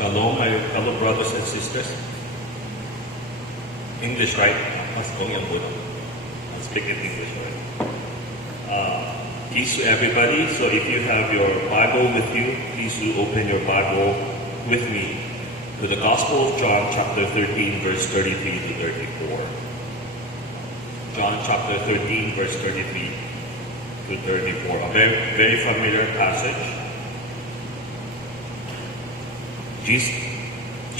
Shalom, my fellow brothers and sisters. English, right? Mas kong yan po. I'll speak in English, right? Peace to everybody. So if you have your Bible with you, please do open your Bible with me to the Gospel of John, chapter 13, verse 33 to 34. John chapter 13, verse 33 to 34. A very, very familiar passage. This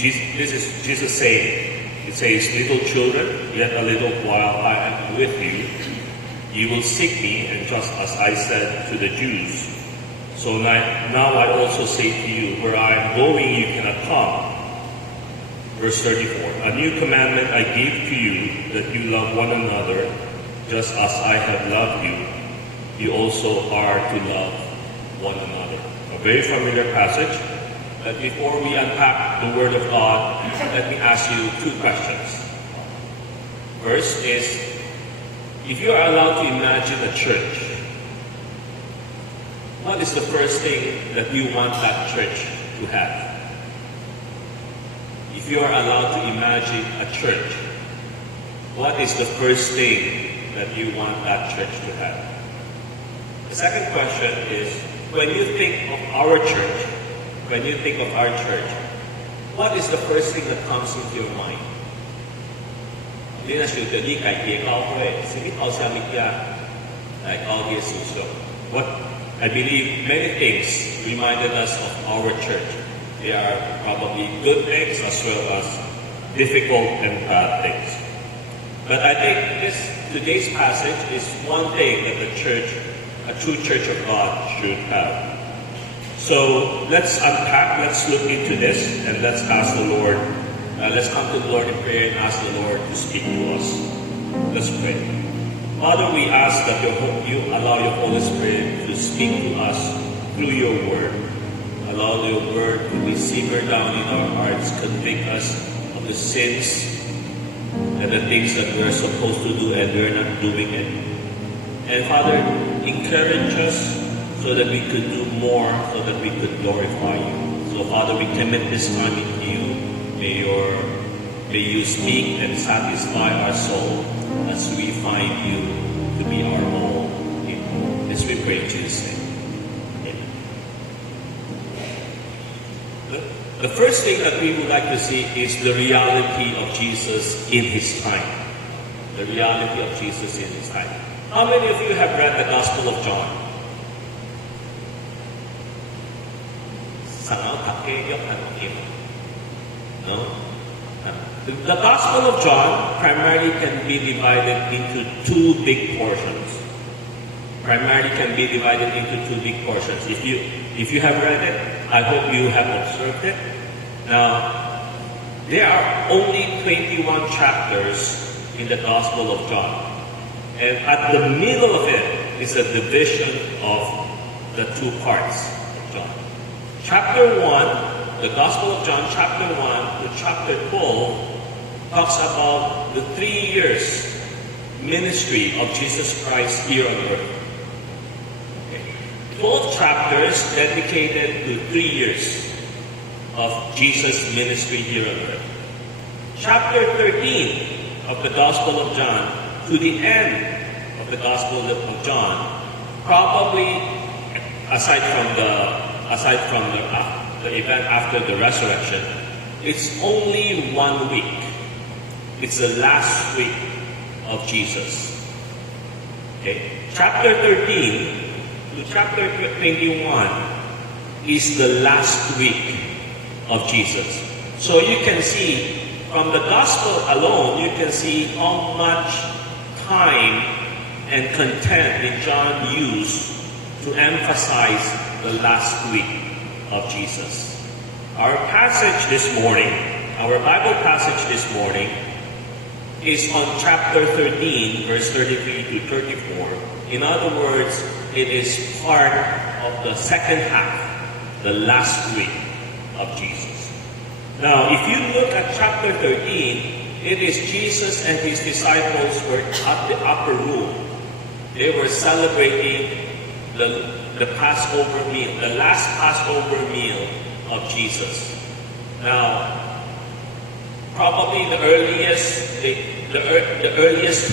is Jesus saying, it says, "Little children, yet a little while I am with you. You will seek me, and just as I said to the Jews, so now I also say to you, where I am going you cannot come." Verse 34, "A new commandment I give to you, that you love one another, just as I have loved you, you also are to love one another." A very familiar passage. But before we unpack the Word of God, let me ask you two questions. First is, if you are allowed to imagine a church, what is the first thing that you want that church to have? If you are allowed to imagine a church, what is the first thing that you want that church to have? The second question is, when you think of our church, what is the first thing that comes into your mind? What I believe many things reminded us of our church. They are probably good things as well as difficult and bad things. But I think today's passage is one thing that a true church of God should have. So let's unpack, let's look into this, and let's ask the Lord, let's come to the Lord in prayer and ask the Lord to speak to us. Let's pray. Father, we ask that you allow your Holy Spirit to speak to us through your word. Allow your word to be simmered down in our hearts, convict us of the sins and the things that we're supposed to do and we're not doing it. And Father, encourage us so that we could do more, so that we could glorify you. So Father, we commit this time into you. May you speak and satisfy our soul as we find you to be our all in all. This we pray in Jesus' name. Amen. The first thing that we would like to see is the reality of Jesus in his time. The reality of Jesus in his time. How many of you have read the Gospel of John? No? The Gospel of John primarily can be divided into two big portions. If you have read it, I hope you have observed it. Now, there are only 21 chapters in the Gospel of John. And at the middle of it is a division of the two parts of John. Chapter 1, the Gospel of John, chapter 1 to chapter 12 talks about the 3 years ministry of Jesus Christ here on earth. Okay. 12 chapters dedicated to 3 years of Jesus' ministry here on earth. Chapter 13 of the Gospel of John to the end of the Gospel of John, probably aside from the event after the resurrection, it's only 1 week. It's the last week of Jesus. Okay. Chapter 13 to chapter 21 is the last week of Jesus. So you can see from the gospel alone, you can see how much time and content that John used to emphasize the last week of Jesus. Our passage this morning, our Bible passage this morning, is on chapter 13, verse 33 to 34. In other words, it is part of the second half, the last week of Jesus. Now, if you look at chapter 13, it is Jesus and his disciples were at the upper room. They were celebrating the Passover meal, the last Passover meal of Jesus. Now, probably the earliest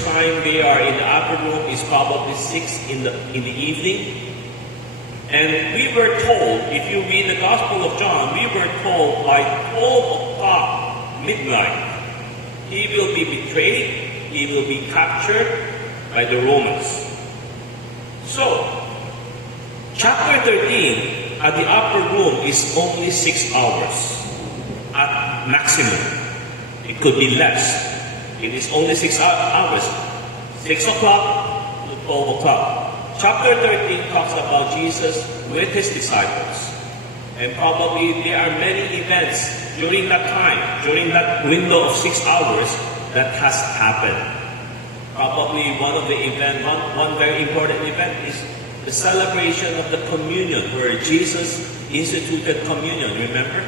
time they are in the upper room is probably 6 in the evening. And we were told, if you read the Gospel of John, we were told by 12 o'clock midnight, he will be betrayed, he will be captured by the Romans. So, chapter 13 at the upper room is only 6 hours at maximum. It could be less. It is only 6 hours. 6 o'clock to 12 o'clock. Chapter 13 talks about Jesus with his disciples. And probably there are many events during that time, during that window of 6 hours that has happened. Probably one very important event is the celebration of the communion, where Jesus instituted communion, remember?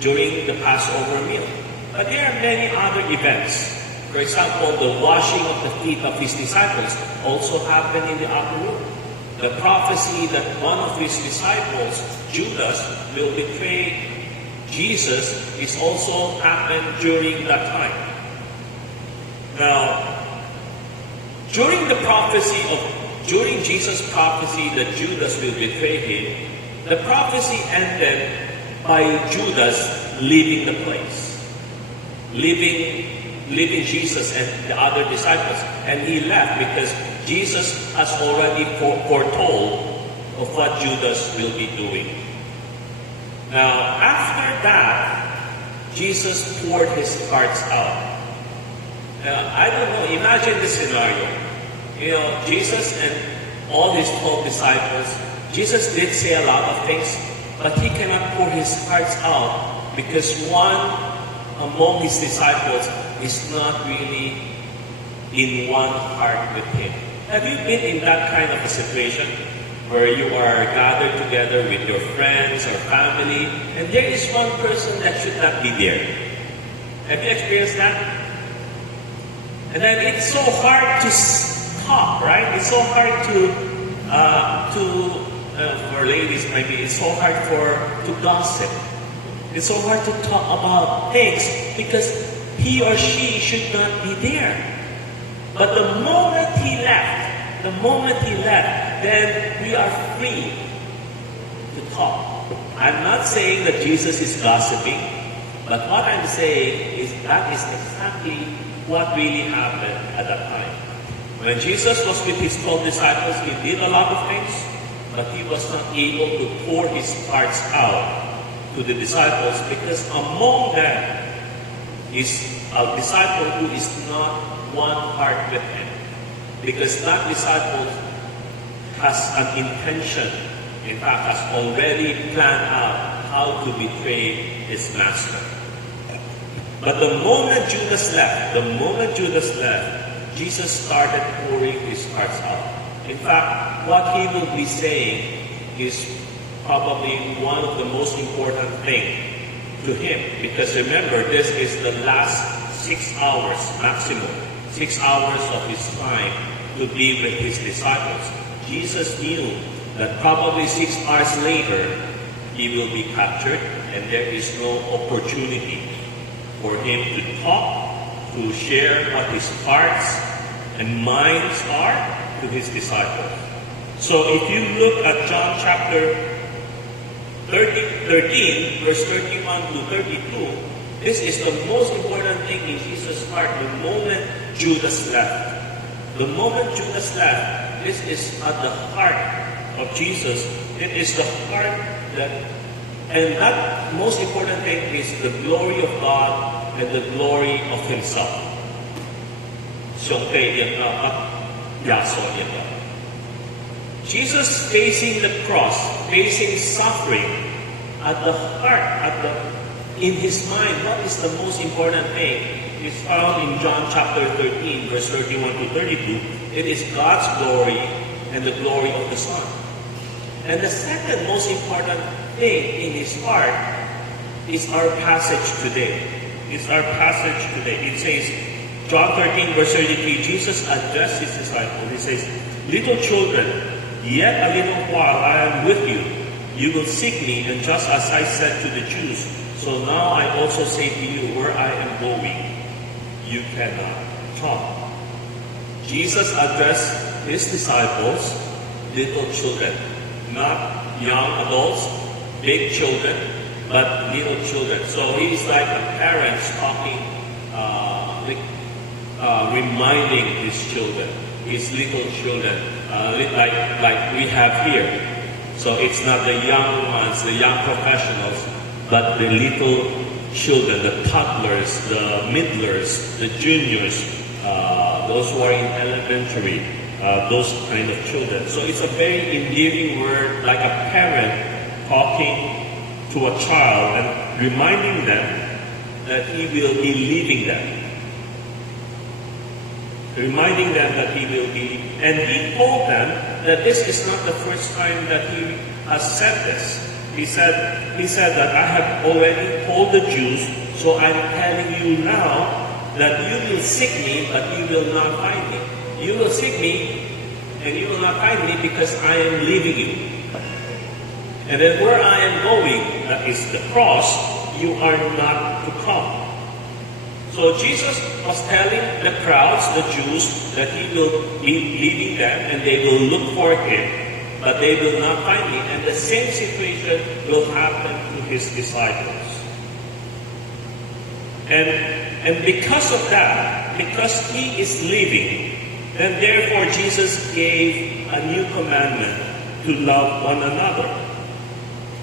During the Passover meal. But there are many other events. For example, the washing of the feet of his disciples also happened in the upper room. The prophecy that one of his disciples, Judas, will betray Jesus is also happened during that time. Now, during Jesus' prophecy that Judas will betray him, the prophecy ended by Judas leaving the place. Leaving Jesus and the other disciples. And he left because Jesus has already foretold of what Judas will be doing. Now, after that, Jesus poured his heart out. Now, I don't know, imagine this scenario. Jesus and all his 12 disciples, Jesus did say a lot of things, but he cannot pour his heart out because one among his disciples is not really in one heart with him. Have you been in that kind of a situation where you are gathered together with your friends or family and there is one person that should not be there? Have you experienced that? And then it's so hard to talk, right? It's so hard for ladies maybe, it's so hard to gossip. It's so hard to talk about things because he or she should not be there. But the moment he left, then we are free to talk. I'm not saying that Jesus is gossiping, but what I'm saying is that is exactly what really happened at that time. When Jesus was with his 12 disciples, he did a lot of things, but he was not able to pour his heart out to the disciples because among them is a disciple who is not one heart with him. Because that disciple has an intention, in fact has already planned out how to betray his master. But the moment Judas left, Jesus started pouring his heart out. In fact, what he will be saying is probably one of the most important things to him. Because remember, this is the last 6 hours maximum. 6 hours of his time to be with his disciples. Jesus knew that probably 6 hours later, he will be captured and there is no opportunity for him to talk, to share what his hearts and minds are to his disciples. So if you look at John chapter 13, verse 31 to 32, this is the most important thing in Jesus' heart the moment Judas left. The moment Judas left, this is at the heart of Jesus. It is the heart and that most important thing is the glory of God and the glory of Himself. Jesus facing the cross, facing suffering, at the heart, in his mind, what is the most important thing? It's found in John chapter 13, verse 31 to 32. It is God's glory and the glory of the Son. And the second most important thing in his heart is our passage today. It says, John 13, verse 33, Jesus addressed his disciples. He says, "Little children, yet a little while I am with you. You will seek me, and just as I said to the Jews, So now I also say to you, where I am going, you cannot come. Jesus addressed his disciples, little children, not young adults, big children, but little children. So he's like a parent talking, reminding his children, his little children, like we have here. So it's not the young ones, the young professionals, but the little children, the toddlers, the middlers, the juniors, those who are in elementary, those kind of children. So it's a very endearing word, like a parent talking to a child and reminding them that he will be leaving them. Reminding them that he will be, and he told them that this is not the first time that he has said this. He said that I have already told the Jews, so I'm telling you now that you will seek me, but you will not find me. You will seek me, and you will not find me because I am leaving you. And then where I am going, that is the cross, you are not to come. So Jesus was telling the crowds, the Jews, that he will be leaving them and they will look for him, but they will not find him. And the same situation will happen to his disciples. And because of that, because he is leaving, then therefore Jesus gave a new commandment to love one another.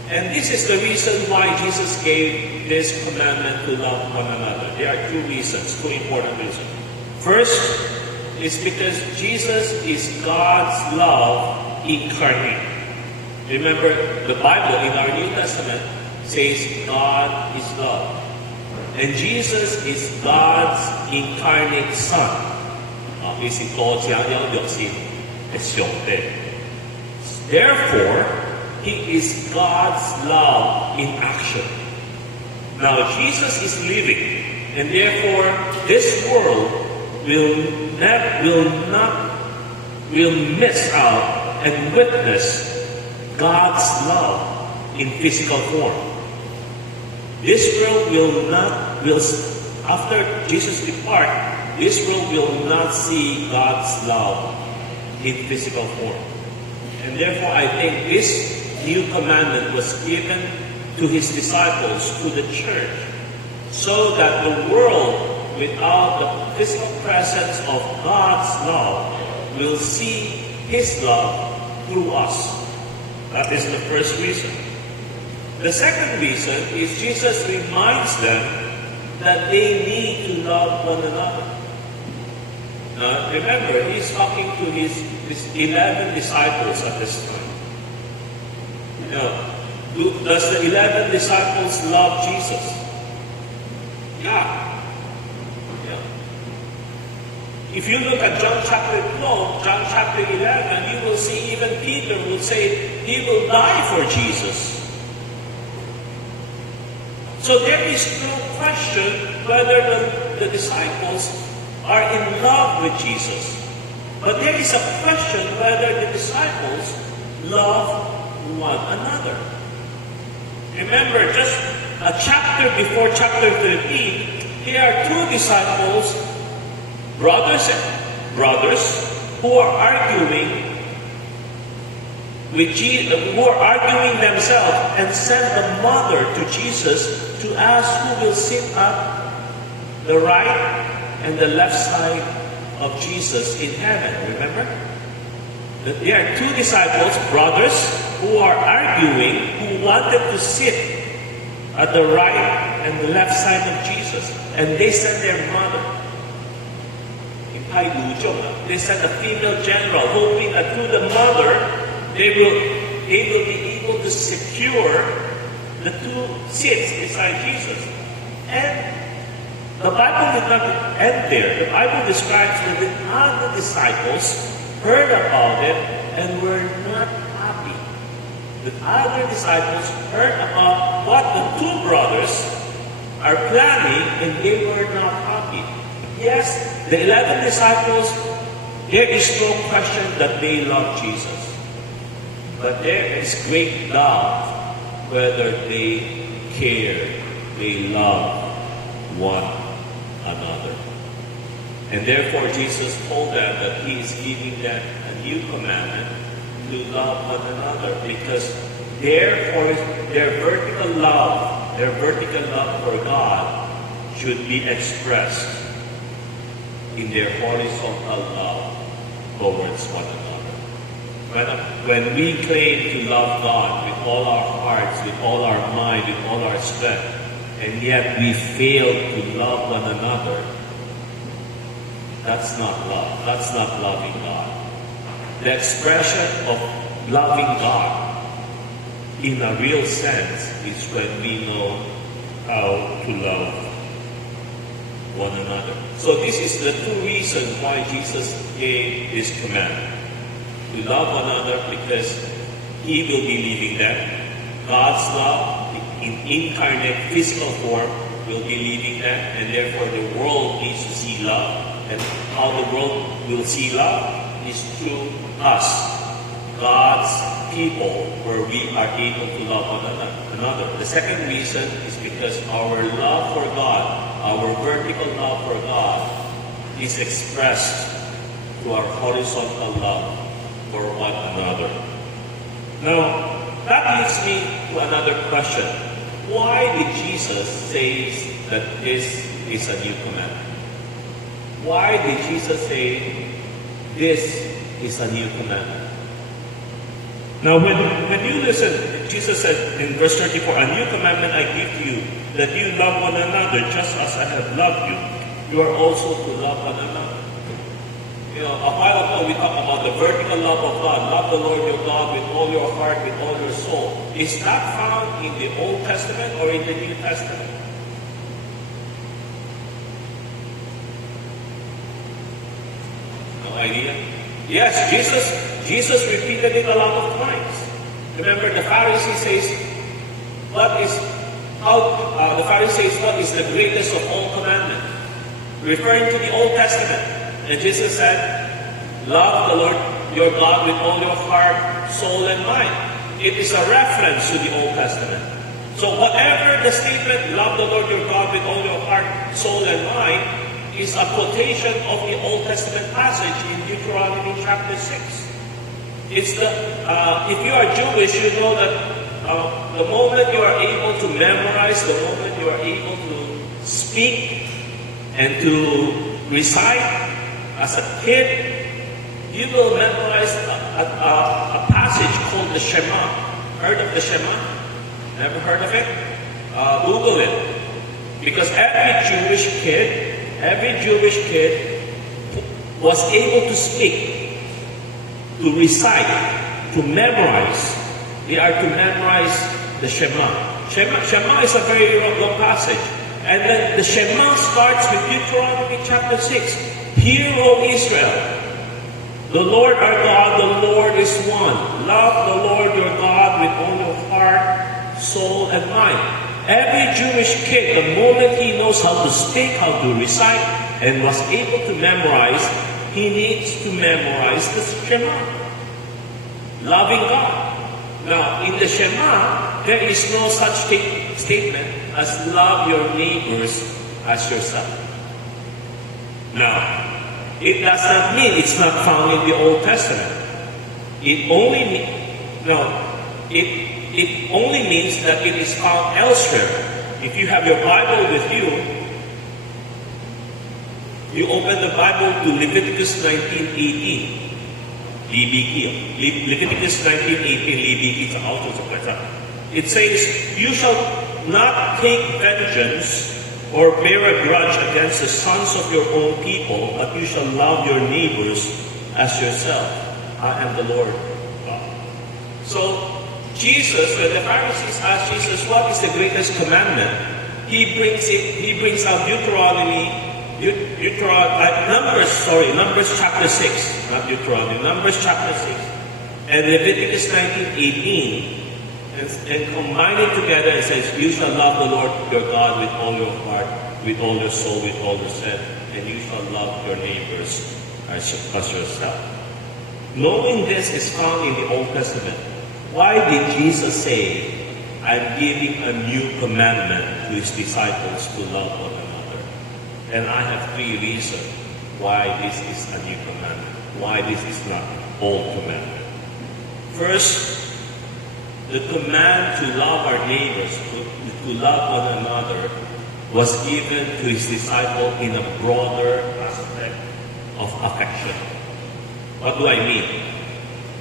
And this is the reason why Jesus gave this commandment to love one another. There are two reasons, two important reasons. First is because Jesus is God's love incarnate. Remember, the Bible in our New Testament says God is love. And Jesus is God's incarnate Son. Therefore, he is God's love in action. Now, Jesus is living, and therefore, this world will miss out and witness God's love in physical form. This world after Jesus depart, this world will not see God's love in physical form. And therefore, I think this new commandment was given to his disciples, to the church, so that the world, without the physical presence of God's love, will see his love through us. That is the first reason. The second reason is Jesus reminds them that they need to love one another. Now, remember, he's talking to his 11 disciples at this time. Does the 11 disciples love Jesus? Yeah. If you look at John chapter 12, John chapter 11, you will see even Peter will say he will die for Jesus. So there is no question whether the disciples are in love with Jesus. But there is a question whether the disciples love one another. Remember, just a chapter before chapter 13, here are two disciples, brothers who are arguing themselves and send the mother to Jesus to ask who will sit at the right and the left side of Jesus in heaven. Remember? There are two disciples, brothers, who are arguing, who wanted to sit at the right and the left side of Jesus. And they sent their mother. They sent a female general, hoping that through the mother, they will be able to secure the two seats beside Jesus. And the Bible did not end there. The Bible describes that the other disciples heard about it and were not happy. The other disciples heard about what the two brothers are planning and they were not happy. Yes, the 11 disciples, there is no question that they love Jesus. But there is great doubt whether they care they love one another. And therefore, Jesus told them that He is giving them a new commandment to love one another, because their vertical love for God should be expressed in their horizontal love towards one another. When we claim to love God with all our hearts, with all our mind, with all our strength, and yet we fail to love one another, that's not love. That's not loving God. The expression of loving God in a real sense is when we know how to love one another. So this is the two reasons why Jesus gave this command. To love one another because He will be leaving them. God's love in incarnate physical form will be leaving them, and therefore the world needs to see love. And how the world will see love is through us, God's people, where we are able to love one another. The second reason is because our love for God, our vertical love for God, is expressed through our horizontal love for one another. Now, that leads me to another question. Why did Jesus say that this is a new commandment? Why did Jesus say this is a new commandment? Now, when you listen, Jesus said in verse 34, "A new commandment I give to you, that you love one another just as I have loved you. You are also to love one another." You know, a while ago we talked about the vertical love of God. Love the Lord your God with all your heart, with all your soul. Is that found in the Old Testament or in the New Testament? No idea? Yes, Jesus repeated it a lot of times. Remember, the Pharisee says, what is the greatest of all commandments? Referring to the Old Testament. And Jesus said, love the Lord your God with all your heart, soul, and mind. It is a reference to the Old Testament. So whatever the statement, love the Lord your God with all your heart, soul, and mind, is a quotation of the Old Testament passage in Deuteronomy chapter 6. It's if you are Jewish, you know that the moment you are able to memorize, the moment you are able to speak and to recite, as a kid, you will memorize a passage called the Shema. Heard of the Shema? Never heard of it? Google it. Because every Jewish kid was able to speak, to recite, to memorize. They are to memorize the Shema. Shema is a very long passage. And then the Shema starts with Deuteronomy chapter 6. Hear, O Israel, the Lord our God, the Lord is one. Love the Lord your God with all your heart, soul, and mind. Every Jewish kid, the moment he knows how to speak, how to recite, and was able to memorize, he needs to memorize the Shema. Loving God. Now, in the Shema, there is no such statement as love your neighbors as yourself. Now, it does not mean it's not found in the Old Testament. It only means that it is found elsewhere. If you have your Bible with you, you open the Bible to Leviticus 19:18. Leviticus 19:18, Leviticus sa auto sa kasa. It says, "You shall not take vengeance or bear a grudge against the sons of your own people, but you shall love your neighbors as yourself. I am the Lord God." So, Jesus, when the Pharisees asked Jesus, what is the greatest commandment? He brings out Numbers chapter 6, not Deuteronomy, Numbers chapter 6, and Leviticus 19:18. And combine it together and says, you shall love the Lord your God with all your heart, with all your soul, with all your strength, and you shall love your neighbors as yourself. Knowing this is found in the Old Testament, why did Jesus say, I'm giving a new commandment to His disciples to love one another. And I have 3 reasons why this is a new commandment, why this is not old commandment. First, the command to love our neighbors, to love one another, was given to His disciple in a broader aspect of affection. What do I mean?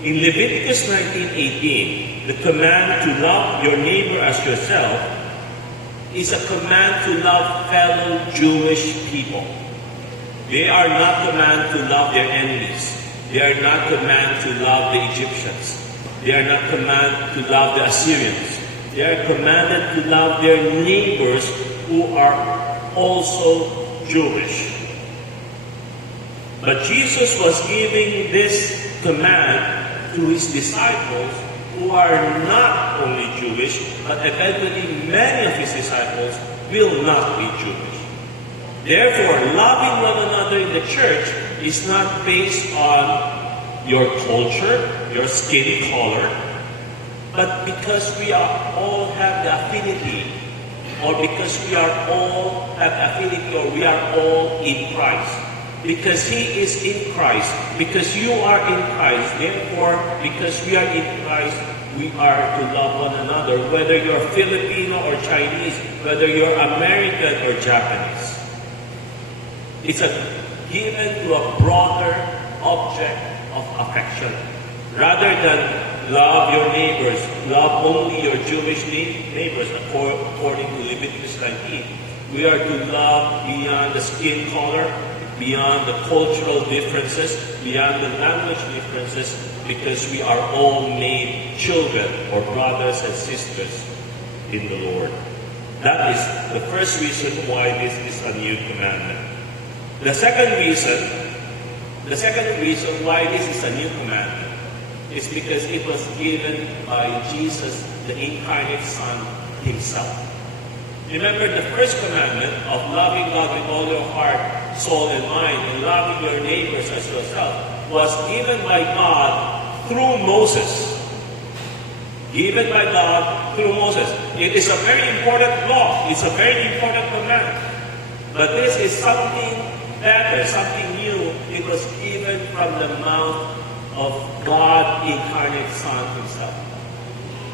In Leviticus 19:18, the command to love your neighbor as yourself is a command to love fellow Jewish people. They are not commanded to love their enemies. They are not commanded to love the Egyptians. They are not commanded to love the Assyrians. They are commanded to love their neighbors who are also Jewish. But Jesus was giving this command to His disciples who are not only Jewish, but eventually many of His disciples will not be Jewish. Therefore, loving one another in the church is not based on your culture, your skin color, but because we all have the affinity, or because we are all have affinity, or we are all in Christ. Because He is in Christ, because you are in Christ, therefore, because we are in Christ, we are to love one another, whether you're Filipino or Chinese, whether you're American or Japanese. It's given to a broader object of affection. Rather than love your neighbors, love only your Jewish neighbors, according to Leviticus 19. We are to love beyond the skin color, beyond the cultural differences, beyond the language differences, because we are all made children or brothers and sisters in the Lord. That is the first reason why this is a new commandment. The second reason why this is a new commandment is because it was given by Jesus, the incarnate Son Himself. Remember, the first commandment of loving God with all your heart, soul, and mind, and loving your neighbors as yourself was given by God through Moses. Given by God through Moses. It is a very important law. It's a very important command. But this is something better, something new. It was given from the mouth of God incarnate Son Himself.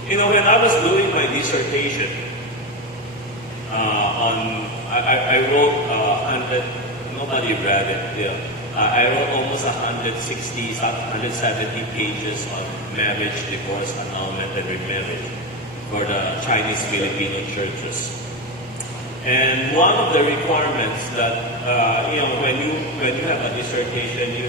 You know, when I was doing my dissertation, I wrote 100, nobody read it. Yeah. I wrote almost 160, 170 pages on marriage, divorce, annulment, and remarriage for the Chinese Filipino churches. And one of the requirements that when you have a dissertation, you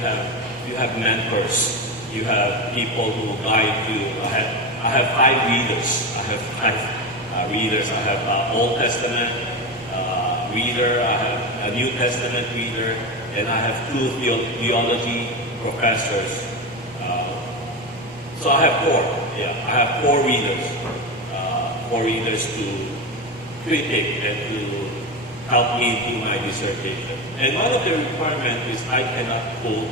have mentors, you have people who guide you. I have 5 readers. I have 5 readers. I have Old Testament reader, I have a New Testament reader, and I have 2 theology professors. So I have 4. Yeah, I have 4 readers. 4 readers to critique and to help me do my dissertation. And one of the requirements is I cannot pull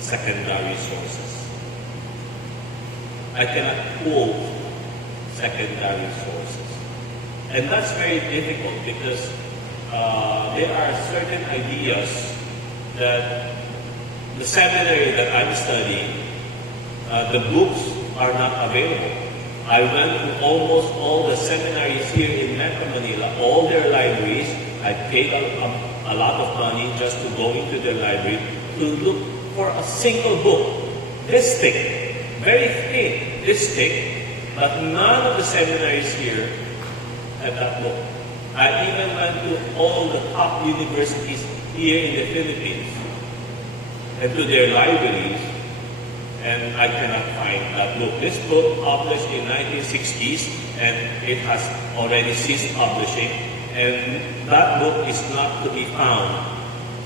secondary sources. I cannot pull secondary sources. And that's very difficult because there are certain ideas that the seminary that I'm studying, the books are not available. I went to almost all the seminaries here in Metro Manila, all their libraries. I paid a lot of money just to go into their library to look for a single book. This thick, very thin, this thick, but none of the seminaries here had that book. I even went to all the top universities here in the Philippines and to their libraries, and I cannot find that book. This book published in 1960s, and it has already ceased publishing, and that book is not to be found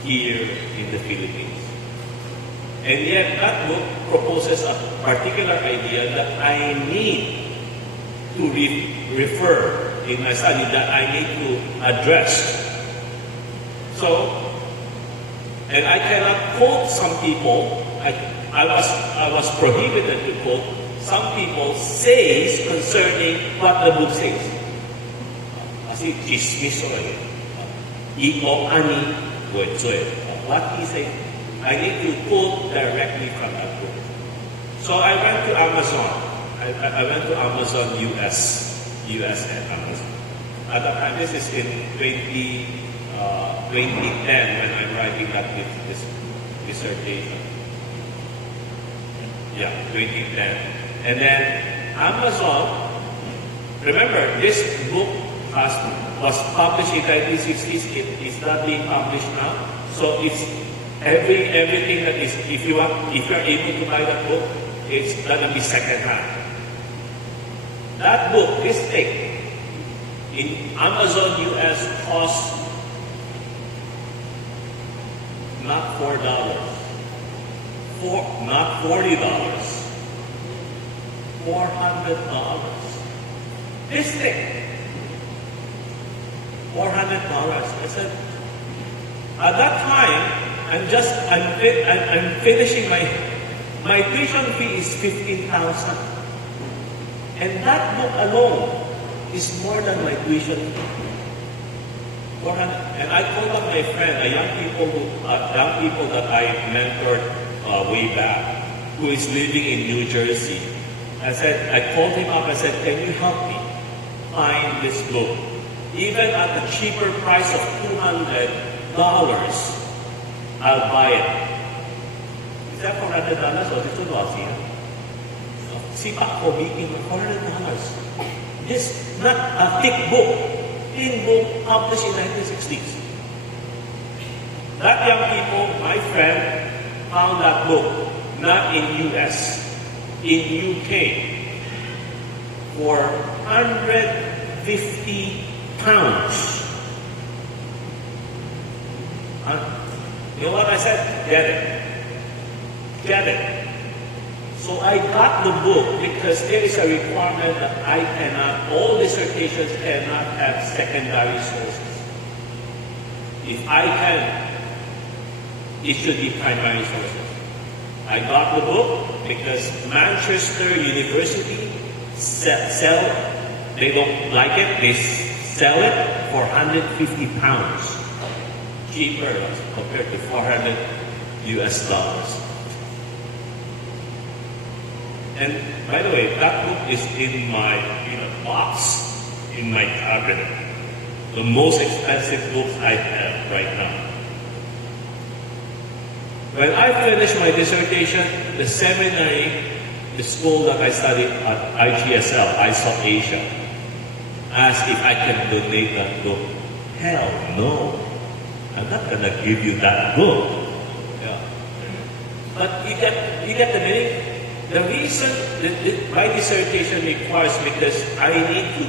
here in the Philippines. And yet that book proposes a particular idea that I need to refer in my study, that I need to address. So, I cannot quote some people. I was prohibited to quote some people says concerning what the book says. Kasi chismis o eh. Iko ani wetsoy. What he said, I need to quote directly from that book. So I went to Amazon. I went to Amazon US and Amazon. At the time, this is in 2010 when I'm writing that this dissertation. Yeah, 2010. And then Amazon, remember, this book was published in 1960s. It's not being published now. So it's everything that is, if you're able to buy that book, it's gonna be second-hand. That book, this thing, in Amazon US costs not $4, not $40, $400. This thing, $400. I said, at that time, I'm finishing my tuition fee is $15,000, and that book alone is more than my tuition fee. And I called up my friend, a young people that I mentored way back, who is living in New Jersey. I called him up. I said, "Can you help me find this book? Even at the cheaper price of $200, I'll buy it." Is that $400 or is it $2? Sipak ko bikin $400. This not a thick book, thin book published in 1960s. That young people, my friend, found that book not in US, in UK, for £150. You know what I said? Get it. Get it. So I got the book because there is a requirement that all dissertations cannot have secondary sources. If I can, it should be primary sources. I got the book because Manchester University they don't like it, they sell it for £150. Cheaper compared to $400. And by the way, that book is in my box in my cabinet. The most expensive books I have right now. When I finished my dissertation, the seminary, the school that I studied at IGSL, ISOP Asia, asked if I can donate that book. Hell no. I'm not gonna give you that book. Yeah. But you get the meaning? The reason that my dissertation requires, because I need to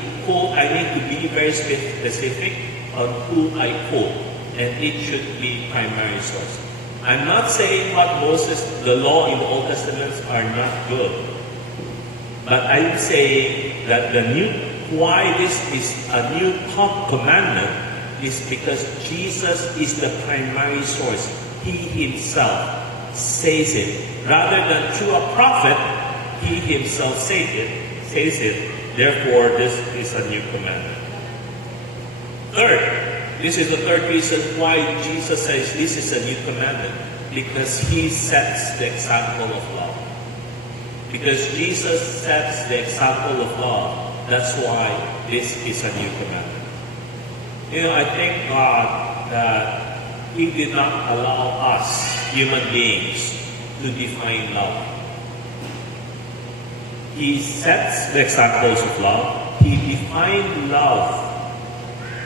be very specific on who I quote, and it should be primary source. I'm not saying what the law in the Old Testament are not good, but I'm saying that why this is a new top commandment is because Jesus is the primary source. He himself says it. Rather than through a prophet, he himself says it. Therefore, this is a new commandment. Third, this is the third reason why Jesus says this is a new commandment. Because he sets the example of love. Because Jesus sets the example of love, that's why this is a new commandment. I thank God that he did not allow us, human beings, to define love. He sets the examples of love. He defined love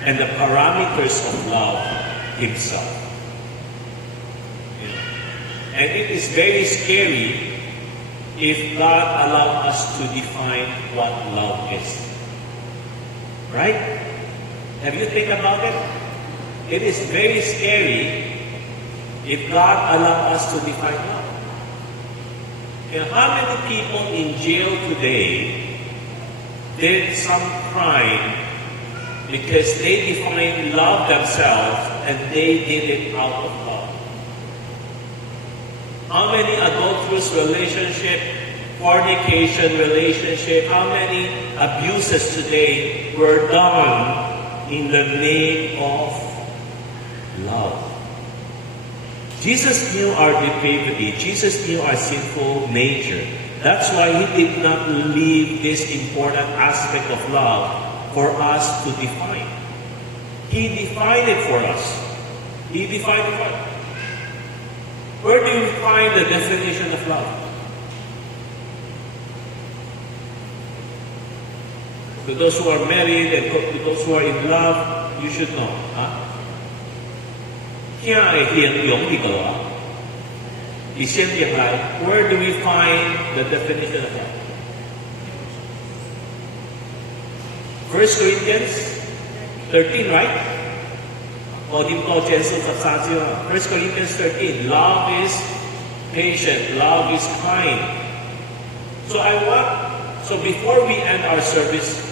and the parameters of love himself. And it is very scary if God allowed us to define what love is. Right? Have you think about it? It is very scary if God allowed us to define love. How many people in jail today did some crime because they defined love themselves and they did it out of love? How many adulterous relationships fornication, relationship, how many abuses today were done in the name of love? Jesus knew our depravity. Jesus knew our sinful nature. That's why He did not leave this important aspect of love for us to define. He defined it for us. He defined it for us. Where do you find the definition of love? To those who are married and to those who are in love, you should know. Huh? 現係現用呢個話，而先點嚟 where do we find the definition of love? 1 Corinthians 13, right? 我點多正數13節啊 1 Corinthians 13, love is patient, love is kind. So before we end our service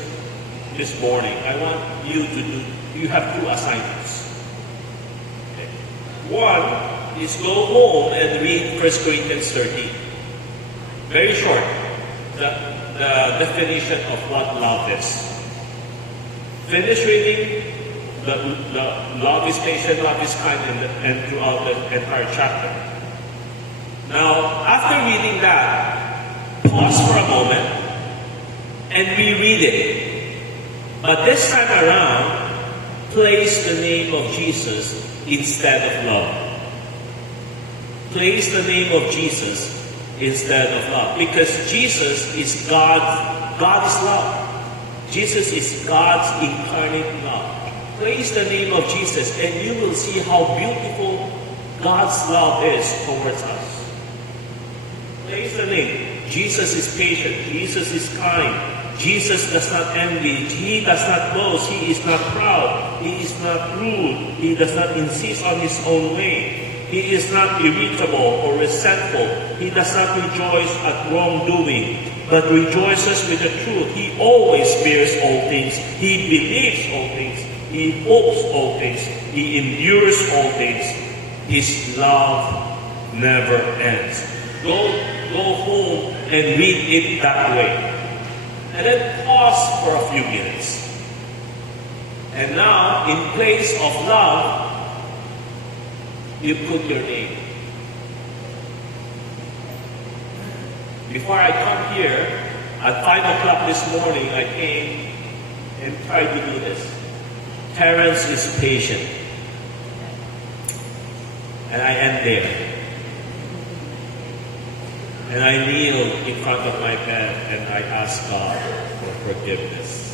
this morning, I want you have two assignments. Okay. One is go home and read 1 Corinthians 13. Very short, the definition of what love is. Finish reading, the love is patient, love is kind, and throughout the entire chapter. Now, after reading that, pause for a moment and reread it. But this time around, place the name of Jesus instead of love. Place the name of Jesus instead of love. Because Jesus is God. God is love. Jesus is God's incarnate love. Place the name of Jesus and you will see how beautiful God's love is towards us. Place the name. Jesus is patient. Jesus is kind. Jesus does not envy. He does not boast. He is not proud. He is not rude. He does not insist on His own way. He is not irritable or resentful. He does not rejoice at wrongdoing, but rejoices with the truth. He always bears all things. He believes all things. He hopes all things. He endures all things. His love never ends. Go home and read it that way. And then pause for a few minutes. And now, in place of love, you put your name. Before I come here, at 5 o'clock this morning, I came and tried to do this. Terence is patient. And I end there. And I kneel in front of my bed and I ask God for forgiveness.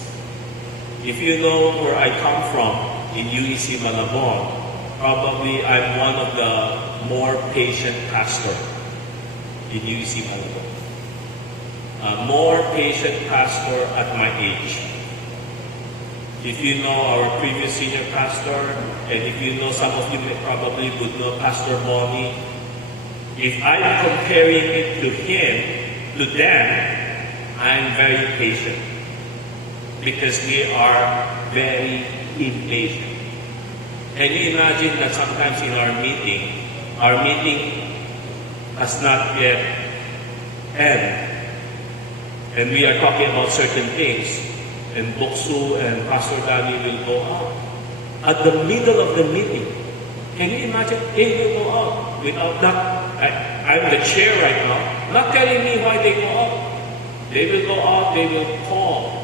If you know where I come from in UEC Malabon, probably I'm one of the more patient pastors in UEC Malabon. A more patient pastor at my age. If you know our previous senior pastor, and if you know, some of you probably would know Pastor Bonnie, if I'm comparing it to him, to them, I'm very patient. Because they are very impatient. Can you imagine that sometimes in our meeting has not yet ended, and we are talking about certain things, and Boksu and Pastor Danny will go out. At the middle of the meeting, can you imagine? They will go out without that. I'm the chair right now, not telling me why they go out. They will go out, they will call.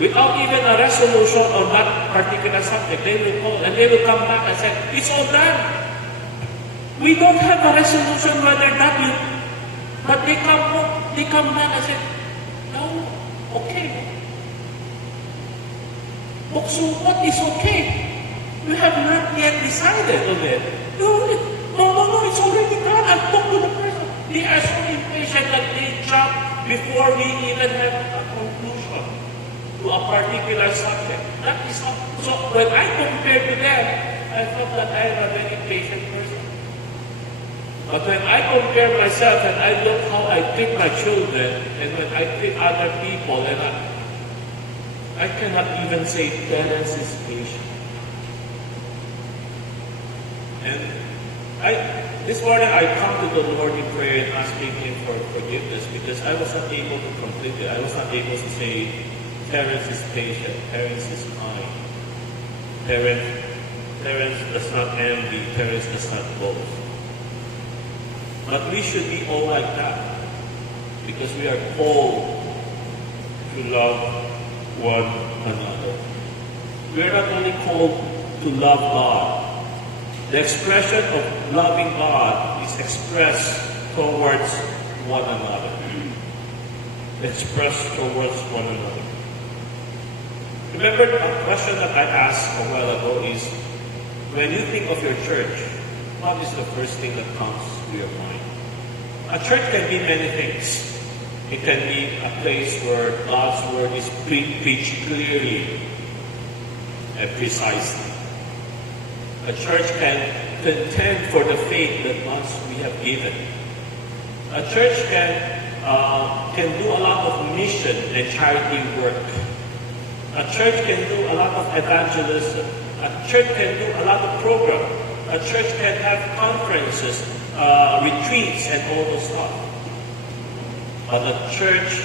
Without even a resolution on that particular subject, they will call and they will come back and say, it's all done. We don't have a resolution whether that will, but they come back and say, no, okay. So what is okay? We have not yet decided on it. No, it's already done. I've talked to the person. They are so impatient that they jump before we even have a conclusion to a particular subject. That is how, so when I compare to them, I thought that I am a very patient person. But when I compare myself and I look how I treat my children and when I treat other people, and I cannot even say Terence is patient. And This morning I come to the Lord in prayer and asking Him for forgiveness because I was not able to complete it. I was not able to say, Terence is patient, Terence is kind, Terence does not envy, Terence does not boast. But we should be all like that because we are called to love one another. We are not only called to love God. The expression of loving God is expressed towards one another. Expressed towards one another. Remember a question that I asked a while ago is, when you think of your church, what is the first thing that comes to your mind? A church can be many things. It can be a place where God's word is preached clearly and precisely. A church can contend for the faith that once we have given. A church can do a lot of mission and charity work. A church can do a lot of evangelism. A church can do a lot of programs. A church can have conferences, retreats, and all those stuff. But a church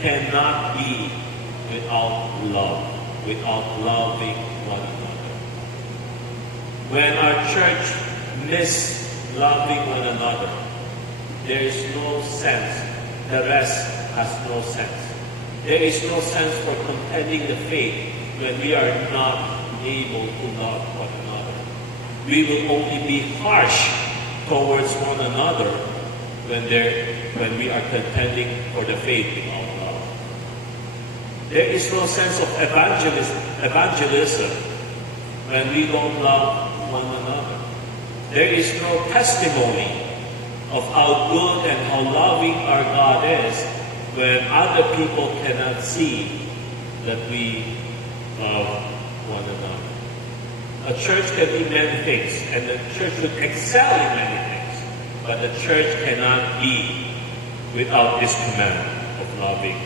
cannot be without love, without loving one another. When our church miss loving one another, there is no sense. The rest has no sense. There is no sense for contending the faith when we are not able to love one another. We will only be harsh towards one another when we are contending for the faith without love. There is no sense of evangelism when we don't love one another. There is no testimony of how good and how loving our God is when other people cannot see that we love one another. A church can be many things, and the church should excel in many things, but the church cannot be without this command of loving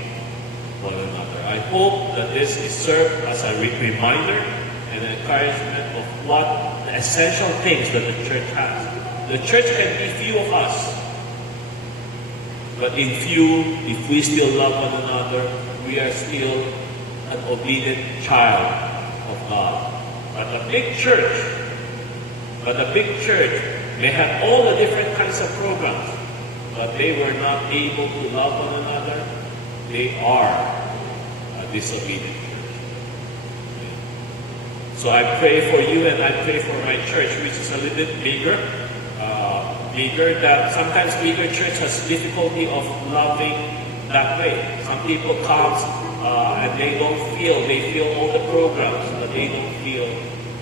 one another. I hope that this is served as a reminder and encouragement of what the essential things that the church has. The church can be few of us, but in few, if we still love one another, we are still an obedient child of God. But a big church may have all the different kinds of programs, but they were not able to love one another. They are a disobedient church. So I pray for you and I pray for my church, which is a little bit bigger, that sometimes bigger church has difficulty of loving that way. Some people come and they feel all the programs, but they don't feel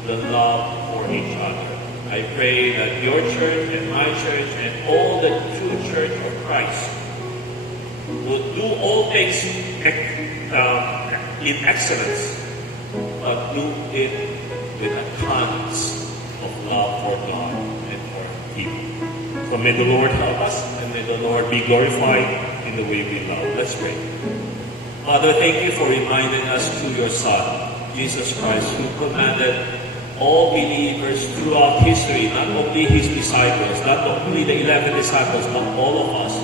the love for each other. I pray that your church and my church and all the true church of Christ will do all things in excellence, but do it with a tons of love for God and for people. So may the Lord help us, and may the Lord be glorified in the way we love. Let's pray. Father, thank you for reminding us through your Son, Jesus Christ, who commanded all believers throughout history, not only his disciples, not only the 11 disciples, but all of us,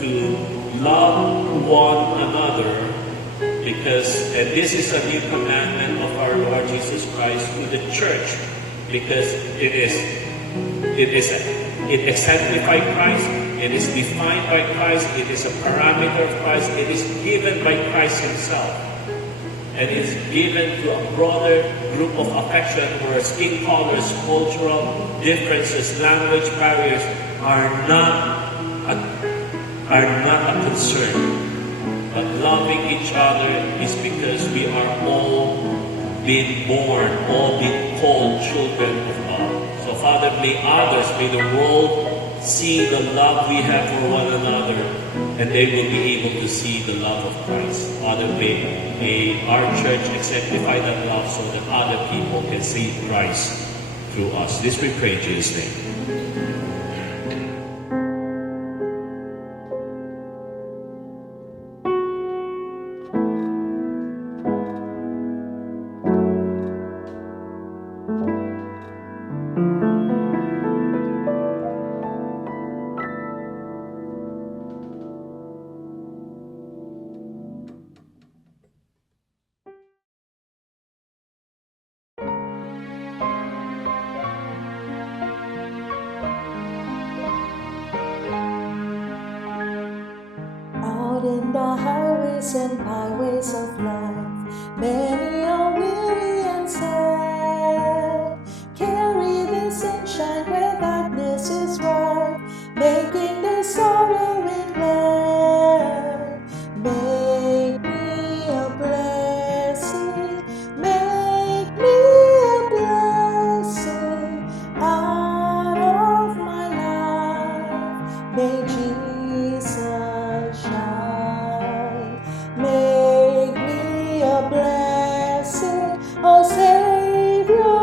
to love one another, and this is a new commandment of our Lord Jesus Christ to the church, because it exemplifies Christ, it is defined by Christ, it is a parameter of Christ, it is given by Christ himself. And it is given to a broader group of affection where skin colors, cultural differences, language barriers are not a concern. But loving each other is because we are all being born, all being called children of God. So Father, may the world see the love we have for one another, and they will be able to see the love of Christ. Father, may our church exemplify that love so that other people can see Christ through us. This we pray in Jesus' name. joys of life. Many are weary and sad. Carry the sunshine where darkness is ripe, making the sorrowing glad. Make me a blessing, make me a blessing out of my life. May Jesus shine. Make me a blessing, oh Savior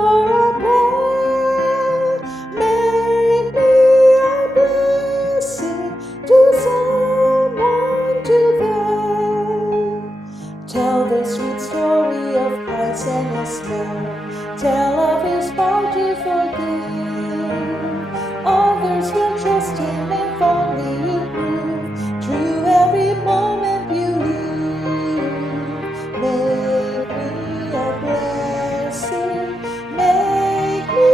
above. Make me a blessing to someone today. Tell the sweet story of Christ and His love. Tell of His power to forgive. Others will trust Him and fondly improve through every moment you live. Make me a blessing, make me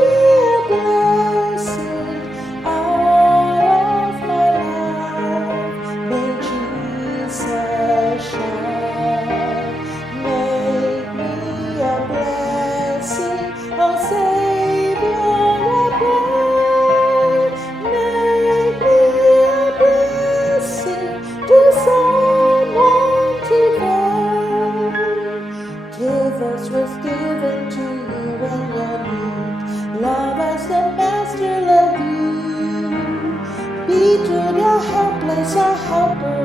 a blessing out of my life. May Jesus shine. Make me a blessing, oh Savior above. Make me a blessing to someone today. Givers was given to you when you're need. Love as the Master loved you. Be to the helpless a helper